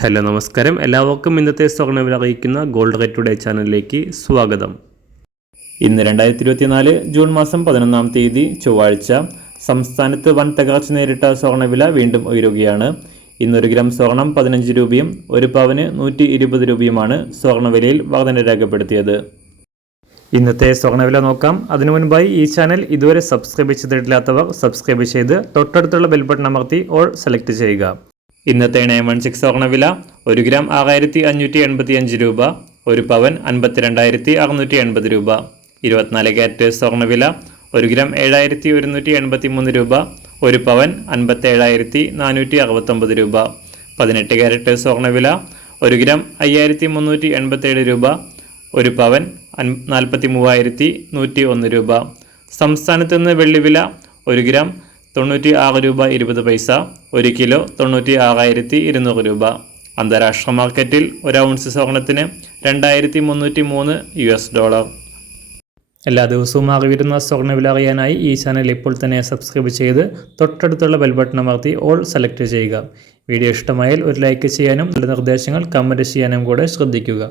Hello നമസ്കാരം, എല്ലാവർക്കും ഇന്നത്തെ സ്വർണ്ണവില അറിയിക്കുന്ന ഗോൾഡ് റേറ്റ് ടുഡേ ചാനലിലേക്ക് സ്വാഗതം. ഇന്ന് 2024 ജൂൺ മാസം 11-ാം തീയതി ചൊവ്വാഴ്ച. സംസ്ഥാനത്ത് വൻ തകർച്ച നേരിട്ട സ്വർണ്ണവില വീണ്ടും ഉയരുകയാണ്. ഇന്ന് 1 ഗ്രാം സ്വർണം 15 രൂപയും 1 പവന് 120 രൂപയുമാണ് സ്വർണ്ണവിലയിൽ വർധന രേഖപ്പെടുത്തിയത്. ഇന്നത്തെ സ്വർണ്ണവില നോക്കാം. അതിനു മുൻപായി ഈ ചാനൽ ഇതുവരെ സബ്സ്ക്രൈബ് ചെയ്തിട്ടില്ലാത്തവർ സബ്സ്ക്രൈബ് ചെയ്ത് തൊട്ടടുത്തുള്ള ബെൽ ബട്ടൺ അമർത്തി ഓൾ സെലക്ട് ചെയ്യുക. ഇന്നത്തെ 916 സ്വർണ്ണവില 1 ഗ്രാം 6585 രൂപ, 1 പവൻ 52,680 രൂപ. 24 ക്യാരറ്റ് സ്വർണ്ണവില 1 ഗ്രാം 7183 രൂപ, 1 പവൻ 57,469 രൂപ. 18 ക്യാരറ്റ് സ്വർണ്ണവില 1 ഗ്രാം 5387 രൂപ, 1 പവൻ 43,101 രൂപ. സംസ്ഥാനത്ത് നിന്ന് വെള്ളിവില 1 ഗ്രാം 96 രൂപ 20 പൈസ, 1 കിലോ 96,200 രൂപ. അന്താരാഷ്ട്ര മാർക്കറ്റിൽ 1 ഔൺസ് സ്വർണത്തിന് $2,303. എല്ലാ ദിവസവും അറിവിരുന്ന സ്വർണ്ണവില അറിയാനായി ഈ ചാനൽ ഇപ്പോൾ തന്നെ സബ്സ്ക്രൈബ് ചെയ്ത് തൊട്ടടുത്തുള്ള ബെൽ ബട്ടൺ അമർത്തി ഓൾ സെലക്ട് ചെയ്യുക. വീഡിയോ ഇഷ്ടമായാൽ ഒരു ലൈക്ക് ചെയ്യാനും നല്ല നിർദ്ദേശങ്ങൾ കമൻറ്റ് ചെയ്യാനും കൂടെ ശ്രദ്ധിക്കുക.